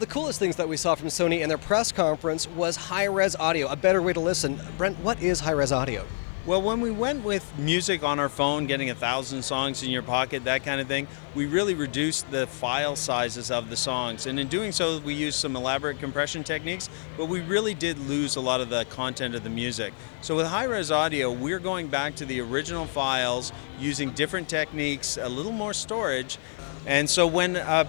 of the coolest things that we saw from Sony in their press conference was high-res audio, a better way to listen. Brent, what is high-res audio? Well, when we went with music on our phone, getting 1,000 songs in your pocket, that kind of thing, we really reduced the file sizes of the songs. And in doing so, we used some elaborate compression techniques, but we really did lose a lot of the content of the music. So with high-res audio, we're going back to the original files, using different techniques, a little more storage. And so when an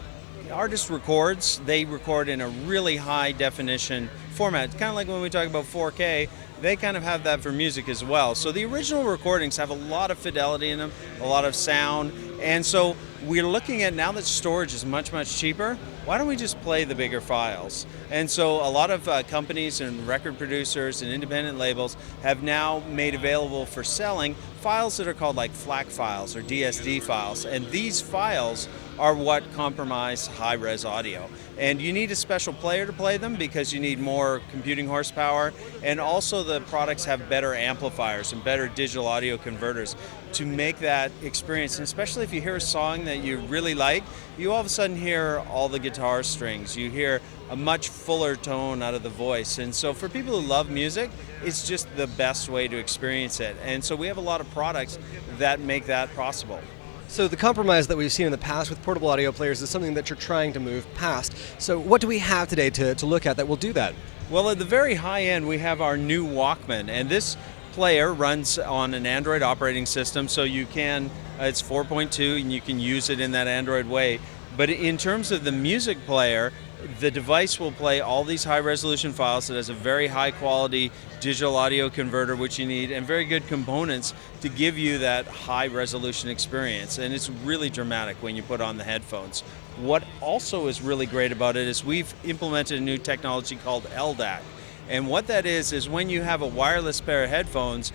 artist records, they record in a really high definition format. Kind of like when we talk about 4K, they kind of have that for music as well. So the original recordings have a lot of fidelity in them, a lot of sound, and so we're looking at, now that storage is much, much cheaper, why don't we just play the bigger files? And so a lot of companies and record producers and independent labels have now made available for selling files that are called like FLAC files or DSD files, and these files are what compromise high-res audio. And you need a special player to play them because you need more computing horsepower, and also the products have better amplifiers and better digital audio converters to make that experience. And especially if you hear a song that you really like, you all of a sudden hear all the guitar strings, you hear a much fuller tone out of the voice. And so for people who love music, it's just the best way to experience it. And so we have a lot of products that make that possible. So the compromise that we've seen in the past with portable audio players is something that you're trying to move past. So what do we have today to look at that will do that? Well, at the very high end, we have our new Walkman, and this player runs on an Android operating system, so you can, it's 4.2, and you can use it in that Android way. But in terms of the music player, the device will play all these high resolution files. It has a very high quality digital audio converter, which you need, and very good components to give you that high resolution experience. And it's really dramatic when you put on the headphones. What also is really great about it is we've implemented a new technology called Ldac. And what that is when you have a wireless pair of headphones,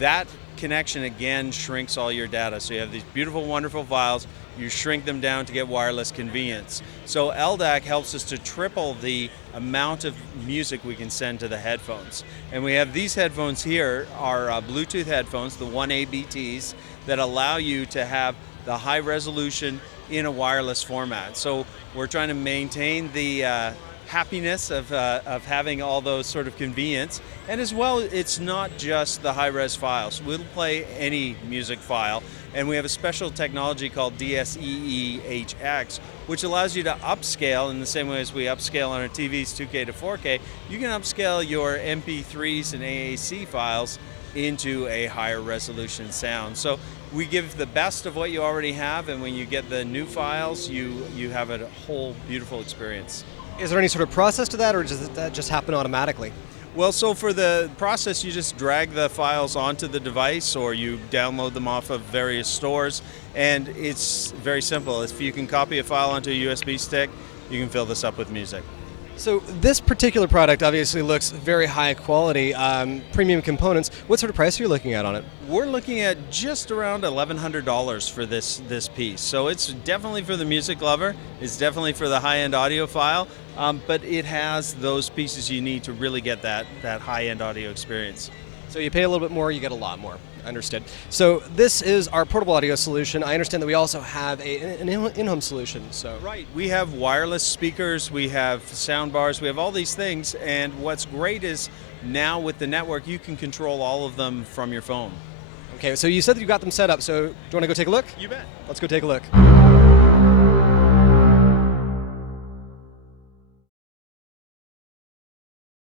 that connection again shrinks all your data. So you have these beautiful, wonderful files, you shrink them down to get wireless convenience. So Ldac helps us to triple the amount of music we can send to the headphones. And we have these headphones here, are Bluetooth headphones, the 1ABTs, that allow you to have the high resolution in a wireless format. So we're trying to maintain the happiness of having all those sort of convenience. And as well, it's not just the high-res files. We'll play any music file, and we have a special technology called DSEE-HX, which allows you to upscale in the same way as we upscale on our TVs 2K to 4K. You can upscale your MP3s and AAC files into a higher resolution sound. So we give the best of what you already have, and when you get the new files, you have a whole beautiful experience. Is there any sort of process to that, or does that just happen automatically? Well, so for the process, you just drag the files onto the device, or you download them off of various stores, and it's very simple. If you can copy a file onto a USB stick, you can fill this up with music. So this particular product obviously looks very high quality, premium components. What sort of price are you looking at on it? We're looking at just around $1,100 for this piece. So it's definitely for the music lover. It's definitely for the high-end audiophile, but it has those pieces you need to really get that high-end audio experience. So you pay a little bit more, you get a lot more. Understood. So this is our portable audio solution. I understand that we also have an in-home solution. So right, we have wireless speakers, we have sound bars, we have all these things, and what's great is now with the network you can control all of them from your phone. Okay, so you said that you got them set up, so do you want to go take a look? You bet. Let's go take a look.